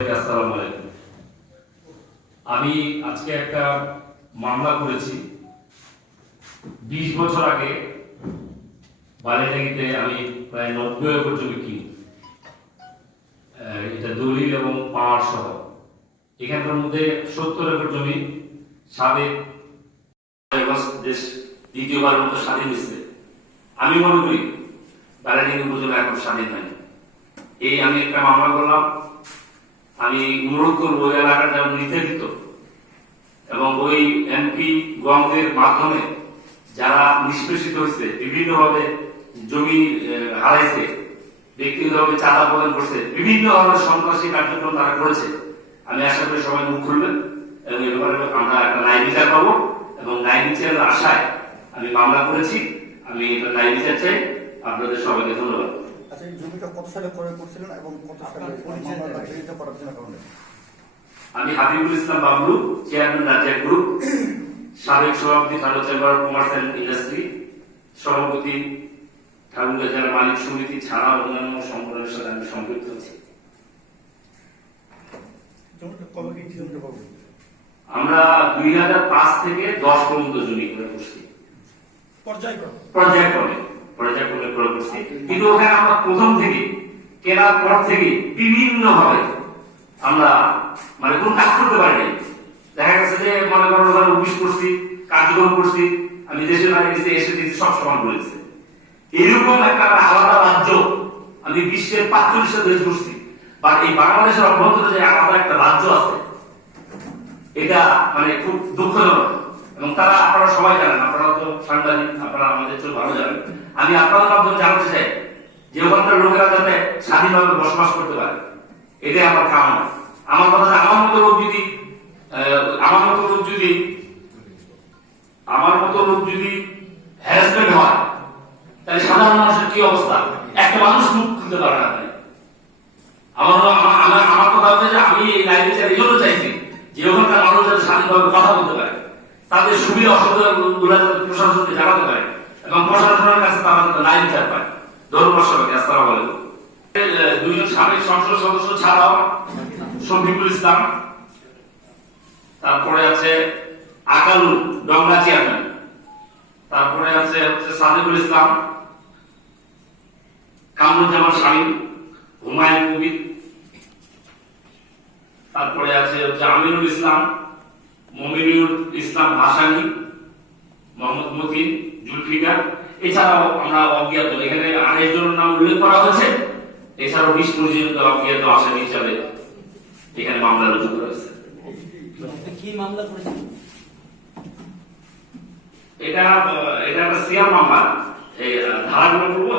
আসসালামু আলাইকুম। আমি আজকে একটা মামলা করেছি। বিশ বছর আগে বালিটাগিতে আমি প্রায় নব্বই একর জমি কিনি। এটা দলিল এবং পাওয়ার সহ। এখানকার মধ্যে সত্তর একর জমি সাবেক দেশ দ্বিতীয়বার মতো স্বাধীন হয়েছে। আমি মনে করি বালিটাগি উপজেলা এখন স্বাধীন হয়নি। এই আমি একটা মামলা করলাম। আমি অনুরোধ করব ওই এলাকার যেমন নির্ধারিত। এবং ওই এমপি গঙ্গের মাধ্যমে যারা নিষ্পেষিত হয়েছে, বিভিন্নভাবে জমি হারাইছে, ব্যক্তিগতভাবে চাঁদা প্রদান করছে, বিভিন্ন ধরনের সন্ত্রাসী কার্যক্রম তারা করেছে। আমি আশা করি সবাই মুখ খুলবেন এবং এ ব্যাপারে আমরা একটা ন্যায় বিচার পাবো এবং ন্যায় বিচারের আশায় আমি মামলা করেছি। আমি এটা ন্যায় বিচার চাই। আপনাদের সবাইকে ধন্যবাদ। আচ্ছা এই জমিটা কত সালে ক্রয় করছিলেন এবং কত সালে। গৃহীত করার জন্য কারণে? আমি হাবিবুল ইসলাম বাবলু চেয়ারম্যান রাজ্জাক গ্রুপ সাবেক সভাপতি Dhaka chamber of commerce and industry সভাপতি ঠাকুরগাঁ জেলা মালিক সমিতি ছাড়া অন্যান্য সংগঠনের সাথে আমি সম্পৃক্ত আছি। আমরা দুই হাজার পাঁচ থেকে দশ পর্যন্ত জমি করে করছি পর্যায়ক্রম? পর্যায়ক্রমে পর্যায়ক্রমে করে করছি। কিন্তু ওখানে আমরা প্রথম থেকে কেনার পর থেকে বিভিন্ন ভাবে আমরা মানে কোন কাজ করতে পারি নাই দেখা গেছে যে মনে করো ওখানে অফিস করছি, কার্যক্রম করছি, আমি দেশের বাইরে গেছি এসে দিয়েছি সব সমান করেছি এরকম একটা আলাদা রাজ্য, আমি বিশ্বের পাঁচচল্লিশটা দেশ ঘুরছি। বা এই বাংলাদেশের অভ্যন্তরে যে আলাদা একটা রাজ্য আছে, এটা মানে খুব দুঃখজনক। এবং তারা আপনারা সবাই জানেন আপনারা তো সাংবাদিক, আপনারা আমাদের চেয়ে ভালো জানেন। আমি আপনাদের মাধ্যমে জানতে চাই যে ওখানকার লোকেরা যাতে স্বাধীনভাবে বসবাস করতে পারে। এটাই আমার কামনা। আমার কথা আমার মতো লোক যদি আমার মতো লোক যদি, আমার মতো লোক যদি হ্যারাসমেন্ট হয়, তাহলে সাধারণ মানুষের কি অবস্থা? একটা মানুষ মুখ খুলতে পারে না আমার আমার- আমার আমার কথা হচ্ছে যে আমি এই লাইব্রেরি এই জন্য চাইছি যে ওখানকার মানুষ যাতে স্বাধীনভাবে কথা বলতে পারে। তাদের সুবিধা অসুবিধা প্রশাসনকে জানাতে পারে এবং প্রশাসনের কাছে তারা ন্যায় পায়। আলাইকুম। দুইজন সাবেক সংসদ সদস্য ছাড়াও শফিকুল ইসলাম, তারপরে আছে আকালু চেয়ারম্যান, তারপরে আছে হচ্ছে সাদিকুল ইসলাম, কামরুজ্জামান শামীম, হুমায়ুন কবির, তারপরে আছে হচ্ছে আমিনুল ইসলাম মমিনুল ইসলাম ভাসানি মোহাম্মদ মতিন জুলফিকার। এছাড়াও আমরা অজ্ঞাত এখানে আরেকজনের নাম উল্লেখ করা হয়েছে। এছাড়াও বিশ পর্যন্ত অজ্ঞাত আসামি হিসাবে এখানে মামলা রুজু করা হয়েছে। এটা এটা একটা সিয়ার মামলা। ধারাগুলো বলব